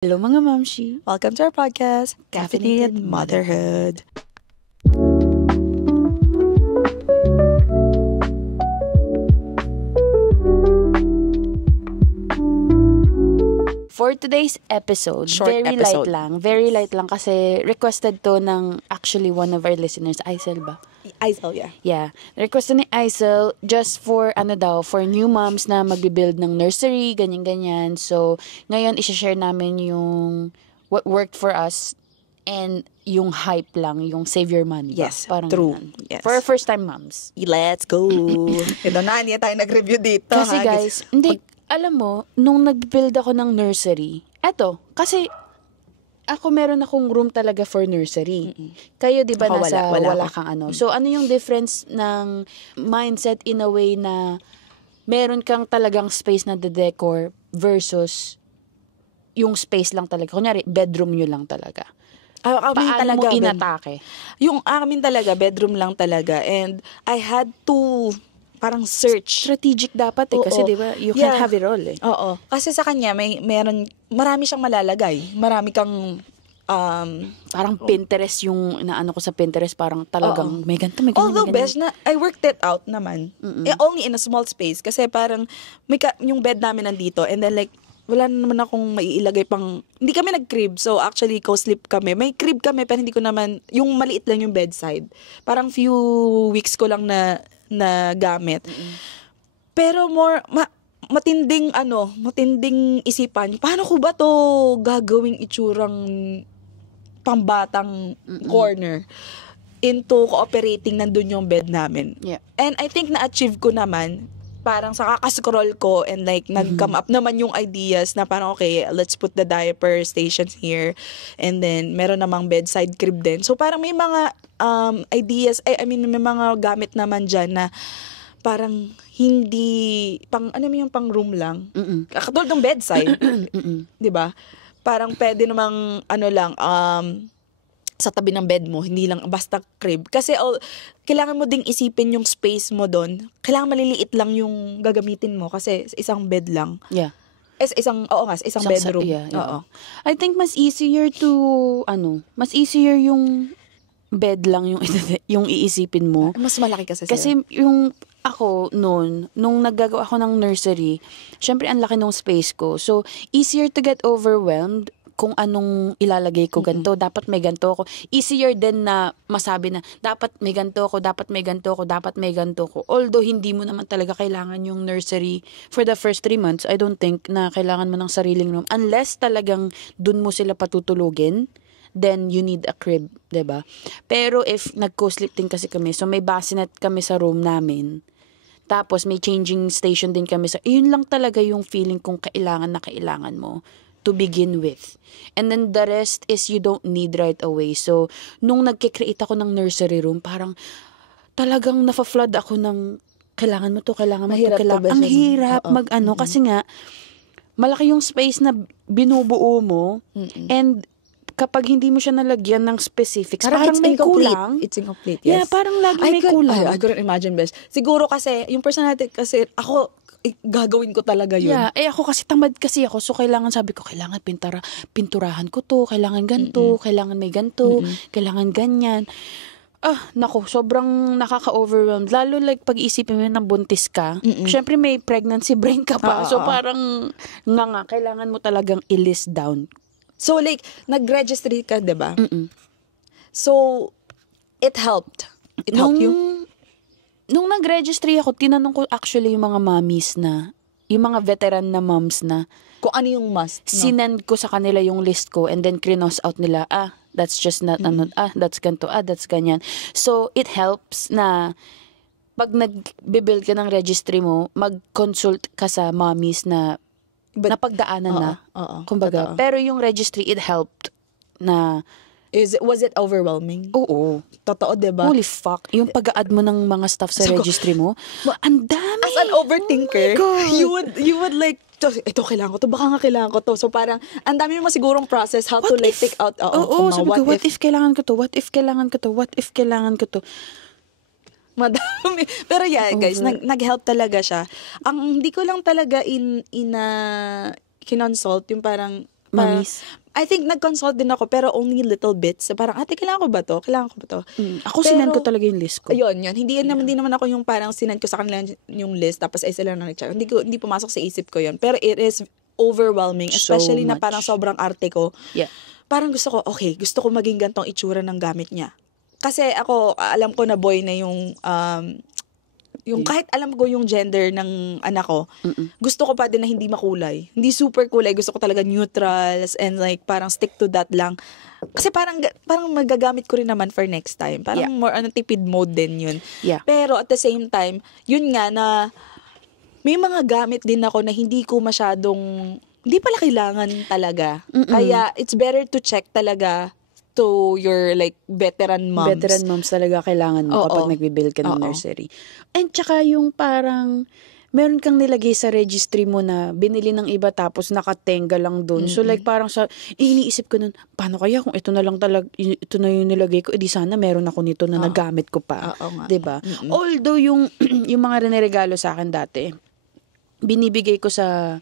Hello mga mamshi! Welcome to our podcast, Caffeinated Motherhood. For today's episode, Short very episode. Very light lang kasi requested to ng actually one of our listeners, Aisel ba? Aisel, yeah. Yeah. Requested ni Aisel just for for new moms na magbi-build ng nursery, ganyan-ganyan. So, ngayon i-share namin yung what worked for us and yung hype lang, yung save your money. Yes, Parang true. ganun. Yes. For first-time moms. Let's go! Ito na, hindi tayo nag-review dito. Kasi guys, alam mo, nung nag-build ako ng nursery, kasi ako meron akong room talaga for nursery. Kayo, di ba, Ako, wala kang ano. So, ano yung difference ng mindset in a way na meron kang talagang space na decor versus yung space lang talaga. Kunyari, bedroom nyo lang talaga. Paano mo inatake? Yung amin talaga, bedroom lang talaga. And I had to parang search. Strategic dapat kasi di ba, you can't have it all Oo. Kasi sa kanya, marami siyang malalagay. Marami kang parang Pinterest yung naano ko sa Pinterest, parang talagang may ganito. Although, best na, I worked it out naman. Only in a small space. Kasi parang, yung bed namin nandito, and then like, wala naman akong maiilagay pang, hindi kami nag-crib, so actually, co-sleep kami. May crib kami, pero hindi ko naman, yung maliit lang yung bedside. Parang few weeks ko lang na gamit. Pero matinding isipan, paano ko ba to gagawing itsurang pambatang corner into cooperating nandun yung bed namin. Yeah. And I think na-achieve ko naman, parang sa kakascroll ko and like nag-come up naman yung ideas na parang okay, let's put the diaper stations here, and then meron namang bedside crib din. So parang may mga ideas, may mga gamit naman dyan na parang hindi yung pang room lang. Katulad ng bedside. 'Di ba? Parang pwede namang sa tabi ng bed mo, hindi lang basta crib. Kasi kailangan mo ding isipin yung space mo doon. Kailangan maliliit lang yung gagamitin mo kasi isang bed lang. Yeah. Isang bedroom. Yeah. Oo. I think mas easier yung bed lang yung iisipin mo. Mas malaki kasi sila. Kasi yung ako nung naggagawa ako ng nursery, syempre ang laki ng space ko. So, easier to get overwhelmed kung anong ilalagay ko ganito, dapat may ganito ako. Easier din na masabi na dapat may ganito ako, dapat may ganito ako, dapat may ganito ako. Although hindi mo naman talaga kailangan yung nursery for the first 3 months. I don't think na kailangan mo ng sariling room unless talagang dun mo sila patutulugin. Then you need a crib, 'di ba? Pero if nag-co-sleep din kasi kami, so may bassinet kami sa room namin. Tapos may changing station din kami yun lang talaga yung feeling kung kailangan na kailangan mo to begin with. And then the rest is you don't need right away. So, nung nagkikreate ako ng nursery room, parang talagang nafa-flood ako ng kailangan mo to, kailangan mo to, kailangan. Ang hirap kasi nga, malaki yung space na binubuo mo, and kapag hindi mo siya nalagyan ng specifics, parang may kulang. It's incomplete, yes. Yeah, parang lagi may kulang. I couldn't imagine, best. Siguro kasi, yung personality kasi, ako, gagawin ko talaga yun. Yeah, ako kasi tamad kasi ako. So, sabi ko, kailangan pinturahan ko to, kailangan ganito, kailangan may ganito, kailangan ganyan. Naku, sobrang nakaka-overwhelmed. Lalo like pag-iisipin mo ng buntis ka, syempre may pregnancy brain ka pa. So, parang kailangan mo talagang i-list down. So, like, nag-registry ka, diba? So, it helped. It helped you? Nung nag-registry ako, tinanong ko actually yung mga mommies yung mga veteran na moms na, kung ano yung must, no? Sinend ko sa kanila yung list ko and then krinos out nila, that's just not, that's ganito, that's ganyan. So, it helps na pag nag-build ka ng registry mo, mag-consult ka sa mommies na napagdaanan na. Kumbaga. Pero yung registry, it helped na was it overwhelming? Oo. Totoo, diba? Holy fuck. Yung pag-add mo ng mga stuff sa registry mo, ang dami. As an overthinker, you would like, ito kailangan ko to, baka nga kailangan ko to. So parang, ang dami mo sigurong process how to like take out. Sabi ko, what if kailangan ko to? What if kailangan ko to? What if kailangan ko to? Madami. Pero yeah, guys, nag-help talaga siya. Ang hindi ko lang talaga kinonsult yung parang Mamis? I think nag-consult din ako pero only little bits. Parang, ate, kailangan ko ba to? Ako sinend ko talaga yung list ko. Ayun. Hindi naman ako yung parang sinend ko sa kanila yung list tapos ay sila na nag-check. Hindi pumasok sa isip ko yun. Pero it is overwhelming. Especially na parang sobrang arte ko. Yeah. Parang gusto ko maging gantong itsura ng gamit niya. Kasi ako, alam ko na boy na yung kahit alam ko yung gender ng anak ko, gusto ko pa din na hindi makulay. Hindi super kulay. Gusto ko talaga neutrals and like parang stick to that lang. Kasi parang magagamit ko rin naman for next time. Parang more tipid mode din yun. Yeah. Pero at the same time, yun nga na may mga gamit din ako na hindi pala kailangan talaga. Kaya it's better to check talaga to your like veteran moms. Veteran moms talaga kailangan mo kapag nagbibuild ka ng nursery. And tsaka yung parang meron kang nilagay sa registry mo na binili ng iba tapos nakatenga lang doon. So like parang iniisip ko nun, paano kaya kung ito na lang talaga, ito na yung nilagay ko, edi sana meron ako nito na nagamit ko pa. 'Di ba? Although yung mga niregalo sa akin dati, binibigay ko sa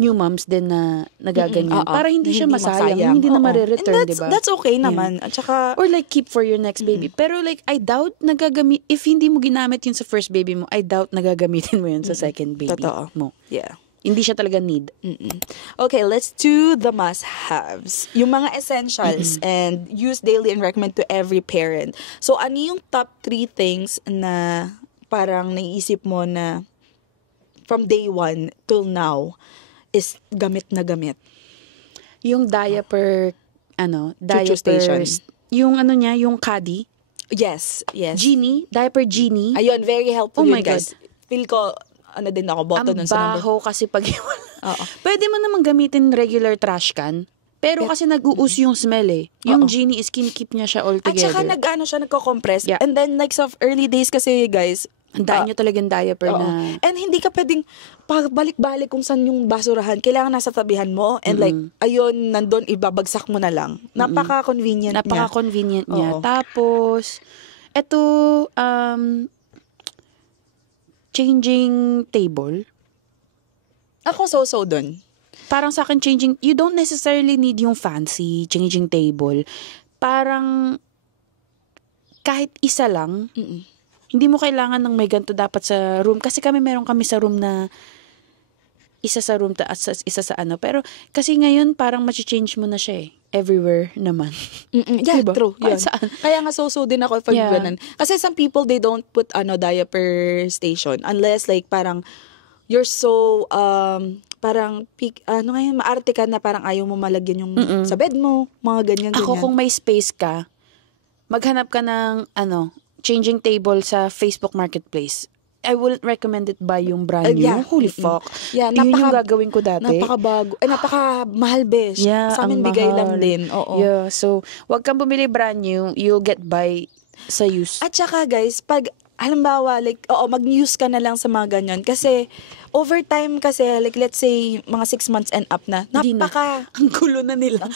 new moms din na nagaganyan. Para hindi siya masayang. Hindi na marireturn, di ba? That's okay naman. At saka, or like keep for your next baby. Pero like, I doubt if hindi mo ginamit yun sa first baby mo, I doubt nagagamitin mo yun sa second baby mo. Yeah. Hindi siya talaga need. Okay, let's do the must-haves. Yung mga essentials and use daily and recommend to every parent. So, ano yung top 3 things na parang naisip mo na from day 1 till now is gamit na gamit? Yung diaper station. Yung niya, yung caddy. Yes. Genie, diaper genie. Ayun, very helpful my guys. God. Feel ko, din ako, bottom nun sa number. Ang baho kasi pag pwede mo naman gamitin regular trash can. Pero kasi nag-uus yung smell eh. Yung genie is kinikip niya siya all together. At saka nagko-compress. Yeah. And then like sa early days kasi guys, handaan nyo talagang diaper na. And hindi ka pwedeng pagbalik-balik kung saan yung basurahan. Kailangan nasa tabihan mo. And like, ayun, nandun, ibabagsak mo na lang. Napaka-convenient niya. Tapos, eto, changing table. Ako so dun. Parang sa akin, you don't necessarily need yung fancy changing table. Parang, kahit isa lang, hindi mo kailangan ng may ganito dapat sa room. Kasi meron kami sa room na isa sa room isa sa ano. Pero kasi ngayon parang ma-change mo na siya eh. Everywhere naman. Yeah, diba? True. Kahit saan. Kaya nga so din ako pag ganun. Kasi some people, they don't put diaper station unless like parang you're so parang maarte ka na parang ayaw mo malagyan yung sa bed mo, mga ganyan. Ako kung may space ka, maghanap ka ng changing table sa Facebook Marketplace. I wouldn't recommend it by yung brand new. Holy fuck. Yeah, yun yung gagawin ko dati. Napakabago. Napakamahal, besh. Yeah, sa amin bigay lang din. Oo. Yeah, so wag kang bumili brand new, you'll get by sa use. At saka guys, pag halimbawa, like, mag-use ka na lang sa mga ganyan. Kasi, over time kasi, like, let's say, mga 6 months and up na, ang gulo na nila.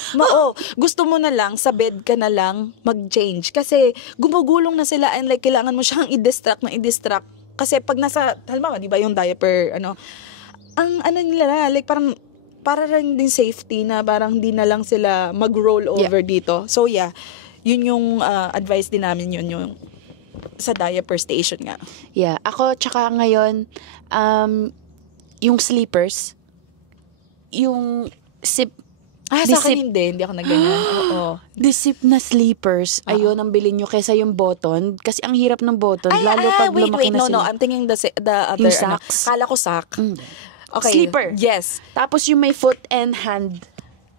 Gusto mo na lang, sa bed ka na lang, mag-change. Kasi, gumugulong na sila and like, kailangan mo siyang i-distract. Kasi pag nasa, halimbawa, di ba yung diaper, nila, like, parang, para rin din safety na parang hindi na lang sila mag-roll over dito. So, yeah, yun yung advice din namin yun, yung sa diaper station nga. Yeah. Ako, tsaka ngayon, yung sleepers, yung sip, sa akin hindi ako nagganyan. The sip na sleepers, ayun ang bilhin nyo kaysa yung button. Kasi ang hirap ng button, lalo pag lumaki na sila. I'm thinking the other, yung socks. Kala ko sock. Okay. Sleeper. Yes. Tapos yung may foot and hand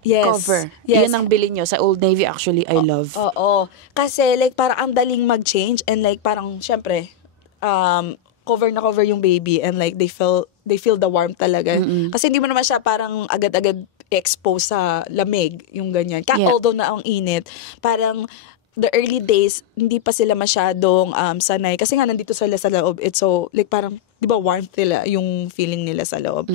cover. Yes. Yan ang bilhin nyo. Sa Old Navy, actually, I love. Oo. Kasi, like, parang ang daling mag-change and, like, parang, syempre, cover na cover yung baby and, like, they feel the warmth talaga. Kasi hindi mo naman siya parang agad-agad expose sa lamig, yung ganyan. Although na ang init, parang, the early days, hindi pa sila masyadong sanay. Kasi nga, nandito sila sa loob. It's so, like, parang, di ba, warmth nila, yung feeling nila sa loob.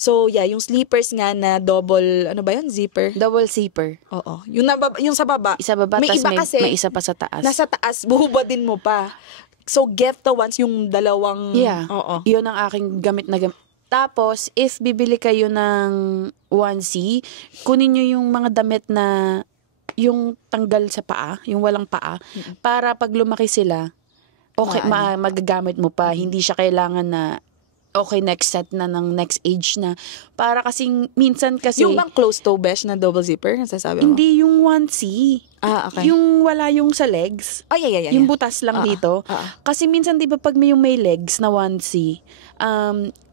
So, yeah, yung sleepers nga na double, zipper? Double zipper. Oo. Yung sa baba. Isa baba, may iba kasi, may isa pa sa taas. Nasa taas, buhubadin mo pa. So, get the ones, yung dalawang... Yeah. Oo. Yun ang aking gamit na gamit. Tapos, if bibili kayo ng onesie, kunin nyo yung mga damit na yung tanggal sa paa, yung walang paa, para pag lumaki sila, okay, magagamit mo pa. Hindi siya kailangan na okay, next set na ng next age na. Para kasing, minsan kasi... Yung bang closed-toe besh na double zipper, nasasabi mo? Hindi yung onesie. Okay. Yung wala yung sa legs. Yeah. Yung butas lang dito. Kasi minsan, di ba, pag may legs na onesie,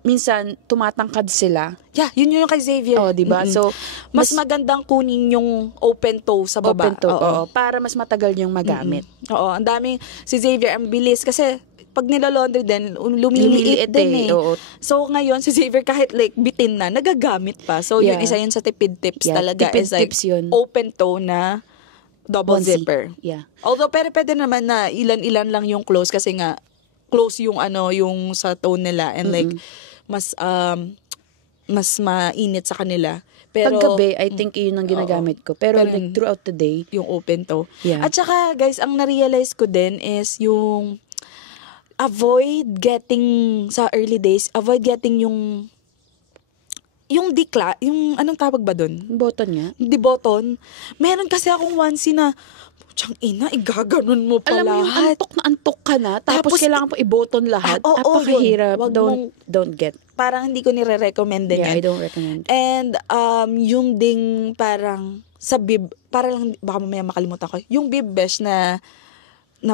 minsan, tumatangkad sila. Yeah, yun yung kay Xavier. Oh, di ba? So, mas magandang kunin yung open toe sa baba. Open toe, para mas matagal yung magamit. Oo, ang daming, si Xavier, ang bilis. Kasi, pag nilalaundry din, lumiliit din eh. Oo. So, ngayon, si Xavier, kahit like bitin na, nagagamit pa. So, yung isa yun sa tipid tips talaga. Tipid is like, tips yun. open toe na double Onesie. zipper. Yeah. Although, pwede naman na ilan-ilan lang yung close kasi nga, close yung yung sa toe nila and like, mas mainit sa kanila. Pero, paggabi, I think yun ang ginagamit ko. Pero like, throughout the day, yung open toe. Yeah. At saka, guys, ang na-realize ko din is yung sa early days, avoid getting yung dikla, yung anong tawag ba dun? button nga. Di button. Meron kasi akong onesie na, putsang ina, igaganon mo pa Alam mo yung lahat. antok na antok ka na, tapos kailangan pa i-button lahat. yun. Napakahirap. Wag Don't get. Parang hindi ko nire-recommend din yan. Yeah, I don't recommend. And, yung ding parang sa bib, para lang, baka mamaya makalimutan ko, yung bib besh na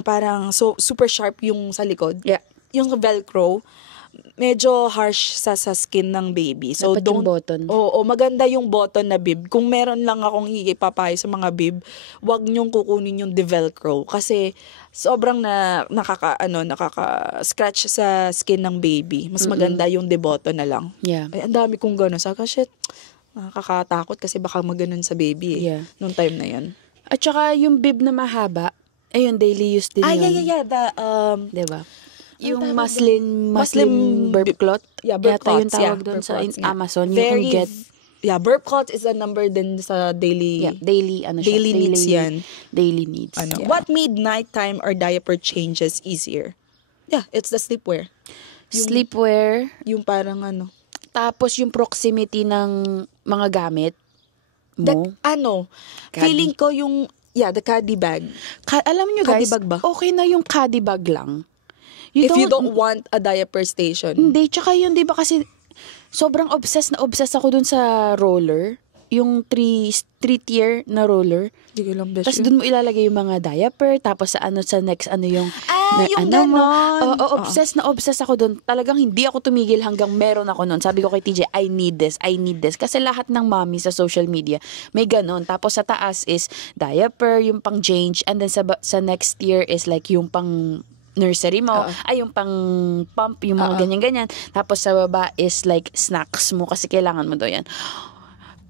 parang super sharp yung sa likod. Yeah. Yung Velcro, medyo harsh sa skin ng baby. So, dapat yung button. Oo, maganda yung button na bib. Kung meron lang akong ipapayo sa mga bib, wag nyong kukunin yung Velcro. Kasi, sobrang nakaka-scratch sa skin ng baby. Mas maganda yung button na lang. Yeah. Ay, ang dami kong gano'n. Saka, shit, nakakatakot kasi baka maganon sa baby Yeah. Nung time na yan. At saka yung bib na mahaba, ayun, daily use din yun. Yeah. Diba? Yung tawag muslin burp cloth. Yeah, burp Yata yung cloths, tawag yeah, doon burp sa cloths, yeah. Amazon. You can get burp cloth is a number din sa daily daily needs yan. Daily needs. Yeah. What made nighttime or diaper changes easier? Yeah, it's the sleepwear. Sleepwear. Yung parang Tapos yung proximity ng mga gamit mo. Feeling ko yung, the caddy bag. Alam nyo guys, Caddy bag ba? okay na yung caddy bag lang. If you don't want a diaper station. Hindi, tsaka yun, di ba kasi sobrang obsessed ako dun sa roller. Yung 3-tier na roller. Hindi ko lang Tapos dun mo ilalagay yung mga diaper, tapos sa next, yung yung ganon. Obsessed ako dun. Talagang hindi ako tumigil hanggang meron ako nun. Sabi ko kay TJ, I need this. Kasi lahat ng mommy sa social media, may ganon. Tapos sa taas is diaper, yung pang change, and then sa next tier is like yung pang nursery mo, yung pang pump, yung mga ganyan-ganyan. Tapos sa baba is like snacks mo kasi kailangan mo daw yan.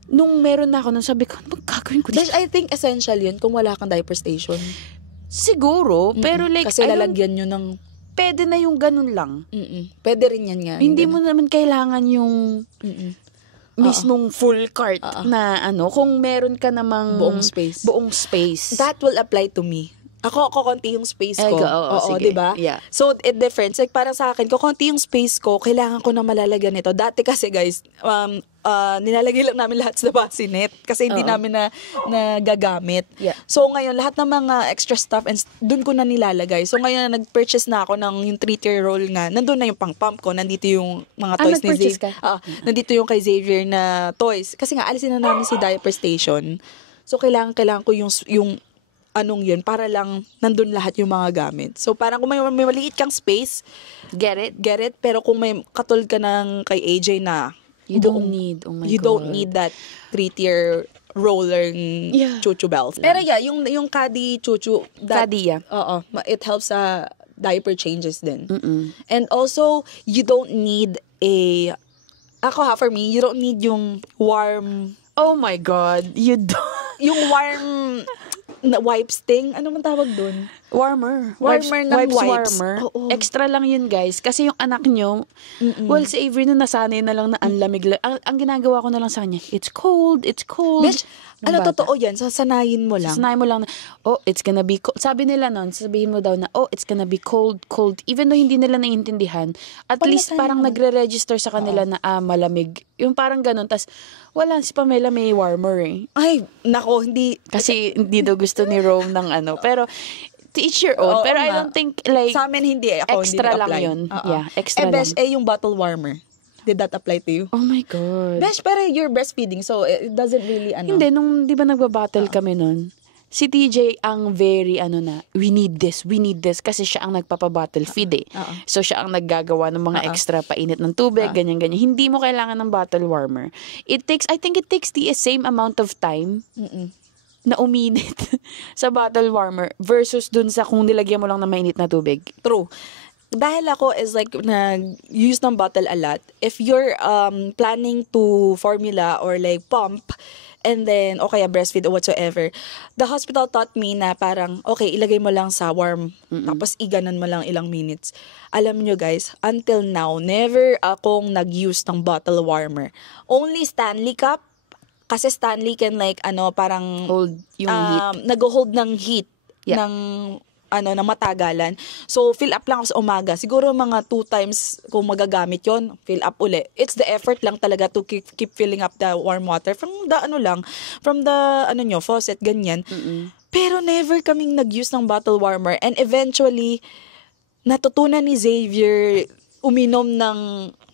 Nung meron na ako nun, sabi ko, ano gagawin ko dito? I think essential yun kung wala kang diaper station. Siguro, pero like, kasi lalagyan nyo ng... Pwede na yung ganun lang. Pwede rin yan nga. Hindi mo naman kailangan yung mismong full cart na kung meron ka namang buong space. That will apply to me. Ako, konti yung space ko. Oo, diba? Yeah. So, it difference. Like, parang sa akin, konti yung space ko, kailangan ko na malalagyan nito. Dati kasi, guys, nilalagay lang namin lahat sa bassinet kasi hindi namin na gagamit. Yeah. So, ngayon, lahat ng mga extra stuff, and dun ko na nilalagay. So, ngayon, nag-purchase na ako ng yung 3-tier roll nga. Nandun na yung pang-pump ko. Nandito yung mga toys ni Xavier. Nandito yung kay Xavier na toys. Kasi nga, alisin na namin si diaper station. So, kailangan ko yung yun, para lang nandun lahat yung mga gamit. So, parang kung may maliit kang space, get it. Pero kung may katulad ka ng kay AJ na, you don't need that 3-tier roller chuchu belts. Pero yung caddy chuchu, caddy, it helps sa diaper changes din. And also, you don't need for me, you don't need yung warm, oh my God, you don't, yung warm na wipes thing. Ano man tawag dun? Warmer. Warmer ng wipes. wipes. Warmer. Oo. Extra lang yun, guys. Kasi yung anak nyo, well, si Avery nun nasanay na lang na ang lamig. Ang ginagawa ko na lang sa kanya, it's cold. Besh, Nung bata. totoo yan. Sasanayin mo lang. Sasanayin mo lang na, it's gonna be cold. Sabi nila nun, sabihin mo daw na, it's gonna be cold. Even though hindi nila naiintindihan, at least parang nagre-register sa kanila na, malamig. Yung parang ganun. Tas, wala, si Pamela may warmer eh. Ay, nako, hindi. Kasi hindi daw gusto ni Rome ng ano. Pero, to each your own. Oo Pero I nga. don't think, like, Sa amin, hindi eh. Ako, extra hindi lang nag-apply. yun. Oo. Yeah, extra Besh, lang. yung bottle warmer. Did that apply to you? Oh my God. Besh, pero you're breastfeeding, so it doesn't really, Hindi, nung di ba nagbabattle kami nun, si TJ ang very, we need this. Kasi siya ang nagpapabattle feed eh. So siya ang naggagawa ng mga extra painit ng tubig, ganyan-ganyan. Hindi mo kailangan ng bottle warmer. I think it takes the same amount of time na uminit sa bottle warmer versus dun sa kung nilagyan mo lang ng mainit na tubig. True. Dahil ako is like nag-use ng bottle a lot, if you're planning to formula or like pump, and then, o kaya breastfeed or whatsoever, the hospital taught me na parang, okay, ilagay mo lang sa warm, tapos iganon mo lang ilang minutes. Alam nyo guys, until now, never akong nag-use ng bottle warmer. Only Stanley Cup, kasi Stanley can like, parang, Hold yung heat. nag-hold ng heat, ng matagalan. So, fill up lang ako sa umaga. Siguro mga 2 times kung magagamit yon, fill up uli. It's the effort lang talaga to keep filling up the warm water from the faucet, ganyan. Pero never kaming nag-use ng bottle warmer. And eventually, natutunan ni Xavier uminom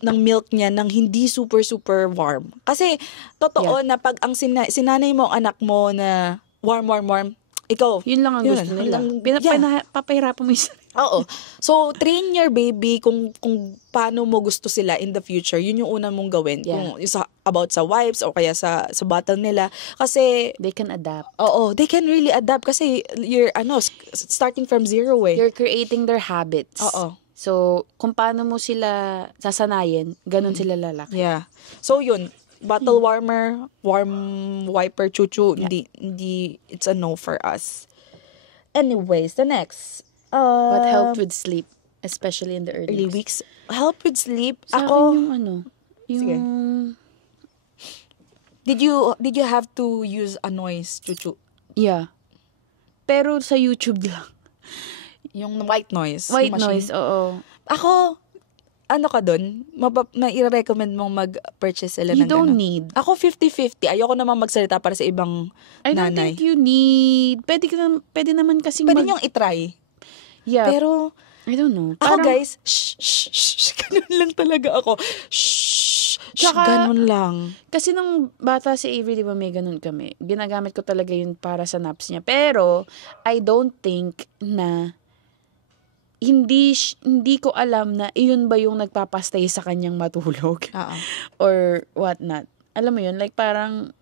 ng milk niya ng hindi super warm. Kasi totoo na pag ang sinanay mo ang anak mo na warm, ikaw, Yun lang ang gusto nila. Papahirapan mo yung Oo. So, train your baby kung paano mo gusto sila in the future. Yun yung unang mong gawin. Yeah. Kung about sa wipes o kaya sa bottle nila. Kasi, they can adapt. oo, they can really adapt kasi you're, starting from zero eh. You're creating their habits. Oo. So, kung paano mo sila sasanayin, ganun sila lalaki. Yeah. So, yun. Bottle warmer, warm wiper, chuchu, hindi, it's a no for us. Anyways, the next. What helped with sleep, especially in the early weeks? Help with sleep? Sa Ako, akin yung Sige. Did you have to use a noise, chuchu? Yeah. Pero sa YouTube lang. Yung white noise. White yung machine. noise, oo. Ako, ka dun? I-recommend mong mag-purchase sila You ng don't ganun. need. Ako 50-50. Ayoko naman magsalita para sa ibang I don't nanay. think you need. Pwede naman kasing Pwede niyong itry. Yeah. Pero, I don't know. ako guys, shh, ganun lang talaga ako. Shh, ganun lang. Kasi nung bata si Avery, di ba may ganun kami. Ginagamit ko talaga yun para sa naps niya. Pero, I don't think na hindi ko alam na iyon ba yung nagpapastay sa kanyang matulog or what not. Alam mo yun, like parang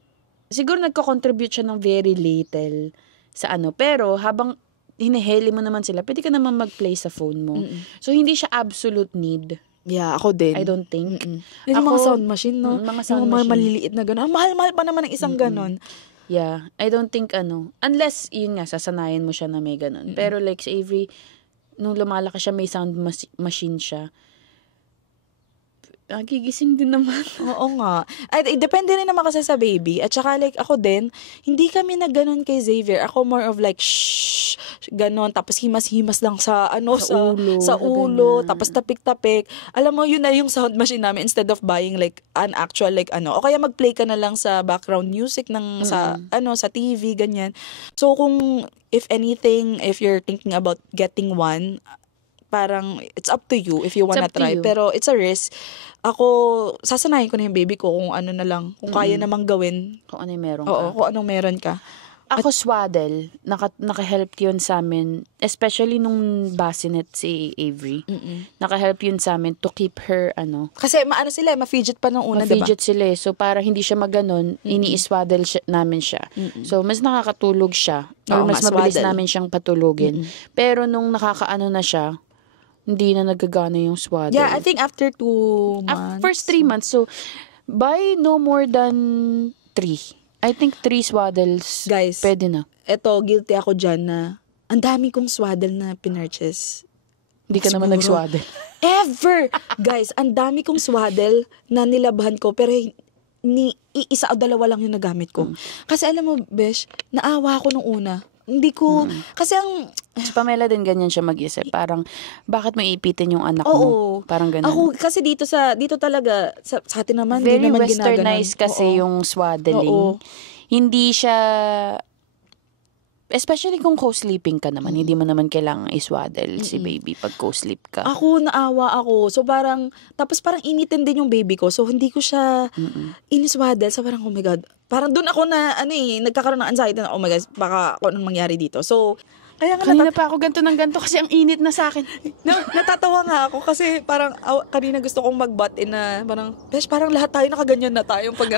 siguro nagko-contribute siya ng very little sa pero habang hiniheli mo naman sila, pwede ka naman mag-play sa phone mo. So hindi siya absolute need. Yeah, ako din. I don't think. Yung mga sound machine, no? Mga sound yung mga machine. maliliit na gano'n. Mahal-mahal pa naman ng isang gano'n. Yeah, I don't think unless yun nga sasanayin mo siya na may ganun. Pero like si Avery, nung lumalaki siya, may sound machine siya. Gigising din naman. Oo nga. At depende rin naman kasi sa baby. At saka like ako din, hindi kami na ganun kay Xavier. Ako more of like, shh, ganun. Tapos himas-himas lang sa ulo. Tapos tapik-tapik. Alam mo, yun na yung sound machine namin instead of buying like an actual like O kaya mag-play ka na lang sa background music ng sa TV, ganyan. So kung if anything, if you're thinking about getting one, parang it's up to you if you wanna try. Pero it's a risk. Ako, sasanayin ko na yung baby ko kung ano na lang. Kung kaya namang gawin. Kung ano yung meron ka. Oo, kung anong meron ka. Ako swaddle, naka-help yun sa amin, especially nung bassinet si Avery. Naka-help yun sa amin to keep her, Kasi sila, ma-fidget pa nung una, diba? Ma-fidget sila so para hindi siya maganon, ini-swaddle namin siya. So, mas nakakatulog siya, or mas mabilis namin siyang patulugin. Pero nung nakakaano na siya, hindi na nagagana yung swaddle. Yeah, I think after 2 months. First 3 months. So, by no more than 3. I think 3 swaddles, guys, pwede na. Eto, guilty ako dyan na ang dami kong swaddle na pinurchase. Hindi ka naman Siguro. nag-swaddle. Ever! Guys, ang dami kong swaddle na nilabhan ko, pero isa o dalawa lang yung nagamit ko. Kasi alam mo, Besh, naawa ako nung una. Hindi ko, kasi ang, Si Pamela din ganyan siya mag-isip. Parang, bakit mo iipitin yung anak oo. mo? Parang ganun. Ako, kasi dito talaga, sa atin naman, Very hindi naman westernized ginaganon. kasi Oo. yung swaddling. Oo. Hindi siya, especially kung co-sleeping ka naman, hindi mo naman kailangang iswaddle si baby pag co-sleep ka. Ako, naawa ako. So parang, tapos parang initin din yung baby ko. So hindi ko siya iniswaddle. So parang, oh my God. Parang doon ako na, nagkakaroon ng anxiety na, oh my God, baka anong mangyari dito. So, kaya nga Kanina pa ako ganto ng ganto kasi ang init na sa akin. natatawa nga ako kasi parang kanina gusto kong mag-butt in na parang, Besh, parang lahat tayo nakaganyan na tayo pag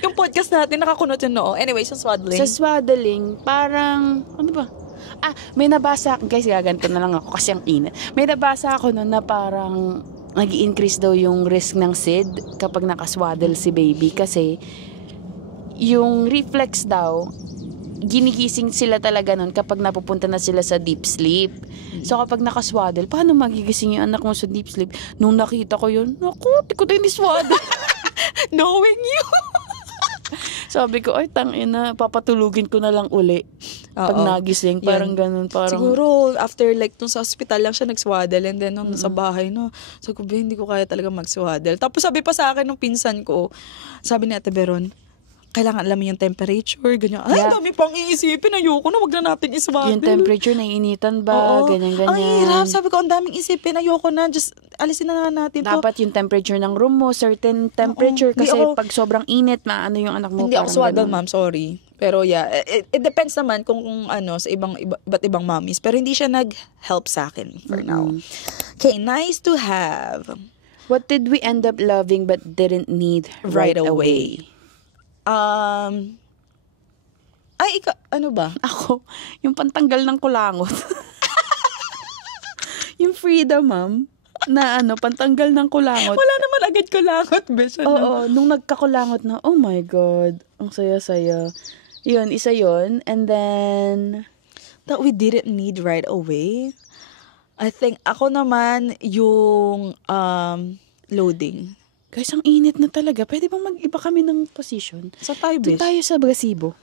yung podcast natin nakakunot yung noo. Anyways, yung swaddling. Sa swaddling, parang, ano ba? May nabasa, guys, gaganto na lang ako kasi ang init. May nabasa ako noon na parang nag-i-increase daw yung risk ng SID kapag nakaswaddle si baby kasi yung reflex daw, ginigising sila talaga nun kapag napupunta na sila sa deep sleep. So kapag nakaswaddle, paano magigising yung anak mo sa deep sleep? Nung nakita ko yun, naku, di ko din iswaddle. Knowing you. Sabi ko, ay tangina, papatulugin ko na lang uli. Pag Oo. nagising, parang Yan. ganun, parang... Siguro, after like, nung sa hospital lang siya nag-swaddle and then nung sa bahay, no, sabi ko, hindi ko kaya talaga mag-swaddle. Tapos sabi pa sa akin nung pinsan ko, sabi ni Ate Beron, kailangan alam mo yung temperature, ganyan. Ay, Yeah. dami pang iisipin. Ayoko na, wag na natin iswaddle. Yung temperature, naiinitan ba? Oo. Ganyan-ganyan. Ang hirap. Sabi ko, ang daming isipin. Ayoko na. Just, alisin na natin to. Dapat yung temperature ng room mo, certain temperature. Hindi Kasi ako- pag sobrang init, maano yung anak mo. Hindi ako parang swaddle, ganun. ma'am. Sorry. Pero yeah, it depends naman kung ano, sa iba't ibang mommies. Pero hindi siya nag-help sa akin for now. Okay, nice to have. What did we end up loving but didn't need right away? Ano ba? Ako, yung pantanggal ng kulangot. Yung freedom, ma'am, na pantanggal ng kulangot. Wala naman agad ko langot, besh. Oo, nung nagkakulangot na, oh my God, ang saya-saya. Yun, isa yun. And then, That we didn't need right away. I think, ako naman, yung loading. guys, ang init na talaga. Pwede bang mag-iba kami ng position? Sa tayo, Doon besh. tayo sa gazebo.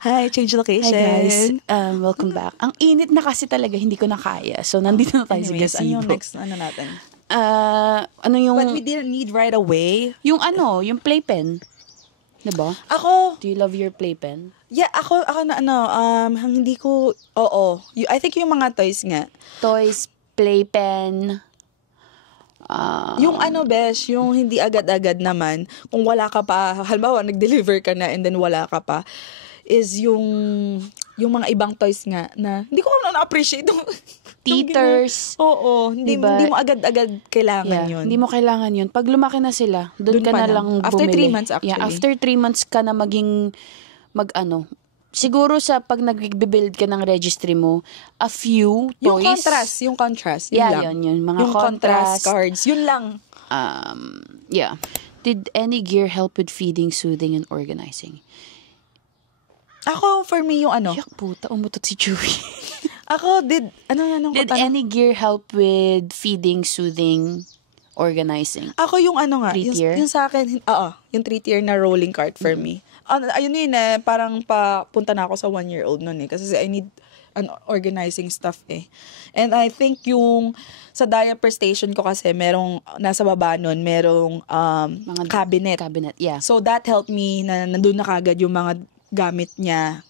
Hi, change location. Hi guys, welcome back. Ang init na kasi talaga, hindi ko na kaya. So, nandito na tayo sa Anyways, ano yung gazebo. next, ano natin? Ano yung, But we didn't need right away. yung playpen. Diba? Ako, Do you love your playpen? yeah, ako na hindi ko, I think yung mga toys nga. Toys, playpen, Yung besh, yung hindi agad-agad naman, kung wala ka pa, halimbawa, nag-deliver ka na and then wala ka pa, is yung mga ibang toys nga na, hindi ko na-appreciate. teethers. Oo, hindi Diba? mo agad-agad kailangan yun. Hindi mo kailangan yun. Pag lumaki na sila, doon Dun ka pa na lang. lang bumili. After 3 months, actually. Yeah, after 3 months ka na siguro sa pag nag-build ka ng registry mo, a few toys. Yung contrast. Yun Yeah, lang. yun. Mga yung contrast. cards. Yun lang. Yeah. Did any gear help with feeding, soothing, and organizing? Ako, for me, yung Yak puta, umutot si Chewy. Ako, Did any gear help with feeding, soothing, organizing? Ako yung nga, Three-tier? yung sa akin, yung 3-tier na rolling cart for me. Ayun yun parang papunta na ako sa 1-year-old nun kasi I need organizing stuff eh. And I think yung sa diaper station ko kasi merong, nasa baba nun, merong Mga cabinet. Cabinet, yeah. So that helped me na nandun na kagad yung mga gamit niya.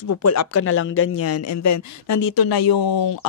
Pull up ka na lang ganyan. And then, nandito na yung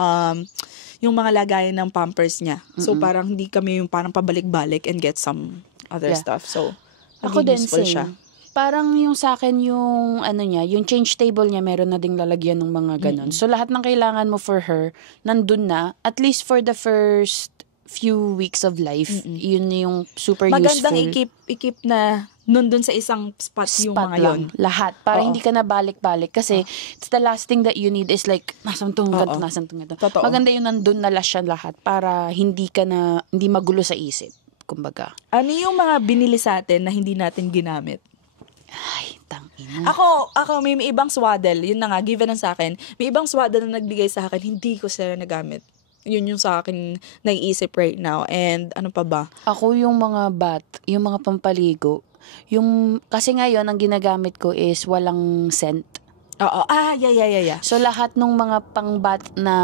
mga lagayan ng pampers niya. So parang hindi kami yung parang pabalik-balik and get some other Yeah. stuff. So, Ako naging din, useful same. siya. Parang yung sa akin, yung yung change table niya, meron na ding lalagyan ng mga ganon. So, lahat ng kailangan mo for her, nandun na. At least for the first few weeks of life, yun yung super Magandang useful. i-keep na nandun sa isang spot yung Spot mga yun. lang. Lahat. Para Oo. hindi ka na balik-balik. Kasi, it's the last thing that you need is like, nasan tong ganito, Oo. nasan tong ganito. Totoo. Maganda yung nandun na lahat lahat para hindi magulo sa isip. Kumbaga. Ano yung mga binili sa atin na hindi natin ginamit? Ay, tangina. Ako, may ibang swaddle. Yun na nga, given na sa akin. May ibang swaddle na nagbigay sa akin, hindi ko sila nagamit. Yun yung sa akin naiisip right now. And ano pa ba? Ako yung mga yung mga pampaligo. Kasi ngayon, ang ginagamit ko is walang scent. Oo. Yeah. So, lahat ng mga pang-bath na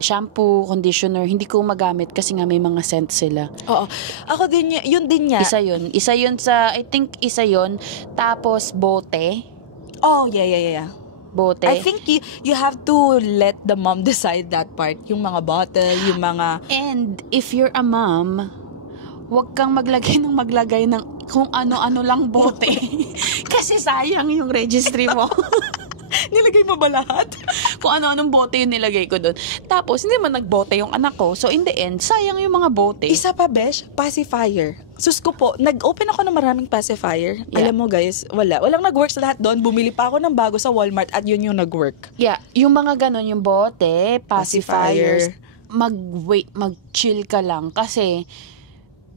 shampoo, conditioner, hindi ko magamit kasi nga may mga scent sila. Oo. Ako din, yun din niya. Isa yun. I think isa yun. Tapos, bote. Oh, yeah. Bote. I think you have to let the mom decide that part. Yung mga bottle, yung mga... And, if you're a mom, huwag kang maglagay ng kung ano-ano lang bote. Kasi sayang yung registry mo. Nilagay mo ba lahat? Kung ano-anong bote yung nilagay ko doon. Tapos, hindi man nagbote yung anak ko. So, in the end, sayang yung mga bote. Isa pa, besh, pacifier. Sus ko po, nag-open ako ng maraming pacifier. Yeah. Alam mo guys, walang nag-work sa lahat doon. Bumili pa ako ng bago sa Walmart at yun yung nag-work. Yeah, yung mga ganon, yung bote, pacifiers, mag-chill ka lang.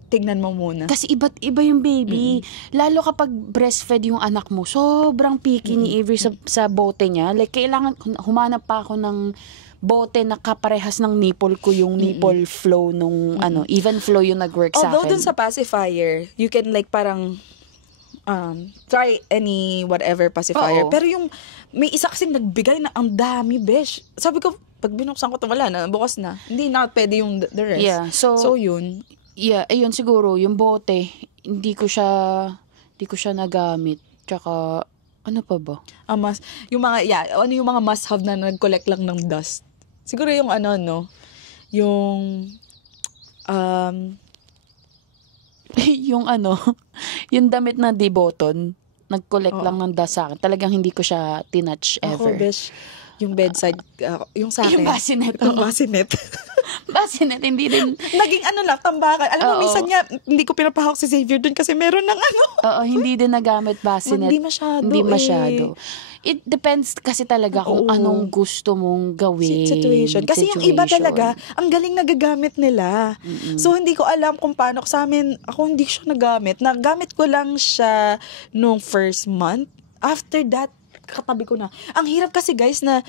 Tignan mo muna. Kasi iba't iba yung baby. Lalo kapag breastfed yung anak mo, sobrang picky ni Avery sa bote niya. Like, kailangan, humanap pa ako ng bote na kaparehas ng nipple ko, yung nipple flow nung, even flow yung nag-work sa akin. Although dun sa pacifier, you can like parang try any whatever pacifier. Oo. Pero yung, may isa kasing nagbigay na ang dami, besh. Sabi ko, pag binuksan ko ito, wala na, bukas na. Hindi na pwede yung the rest. Yeah, so yun. Yeah, ayun siguro, yung bote, hindi ko siya nagamit. Tsaka, ano pa ba? Yung mga must-have na nag-collect lang ng dust. Siguro yung yung, yung damit na di-button, nag-collect lang ng dust sa akin. Talagang hindi ko siya tinouch ever. Ako, besh, yung bedside, yung sa akin. Yung bassinet. Yung bassinet. Bassinet, hindi din. Naging tambakan. Alam mo, Oo. minsan niya, hindi ko pinapahawak si Xavier dun kasi meron ng Oo, hindi din nagamit bassinet. Hindi masyado. It depends kasi talaga kung anong gusto mong gawin. Situation. Kasi yung iba talaga, ang galing nagagamit nila. So, hindi ko alam kung paano. Sa amin, ako hindi siya nagamit. Nagamit ko lang siya nung first month. After that, katabi ko na. Ang hirap kasi guys na